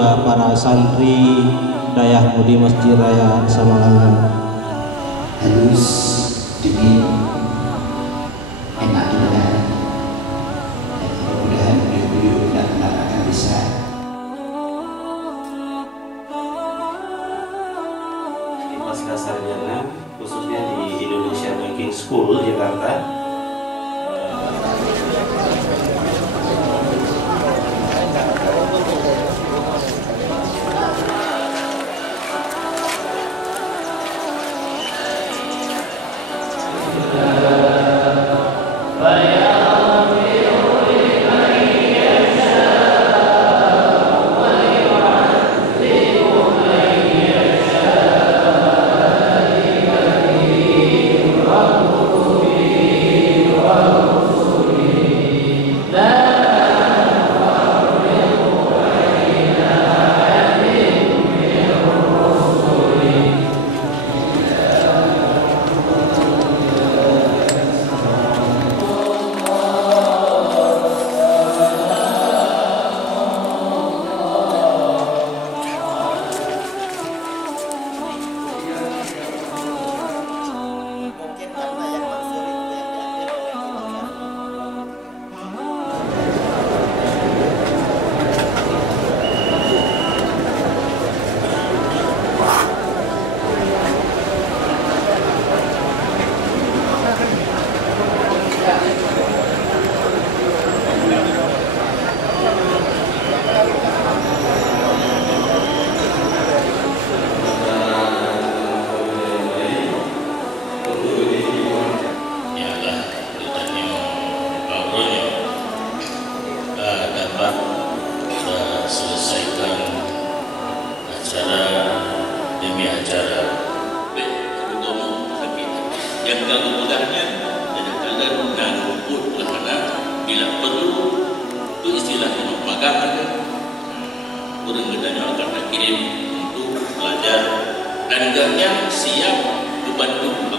juga para santri Dayah Budi Masjid Raya Samalangan. Halus, dingin, enak juga. Mudah-mudahan beliau benar-benar akan bisa Di pasca sarjana, khususnya di Indonesia Banking School Jakarta, selesaikan acara demi acara bergumul tapi yang kalau mudahnya ada kalian dan rumput lahana bila perlu itu istilah magang kurang gedanya akan kirim untuk belajar dan gaknya siap dibantu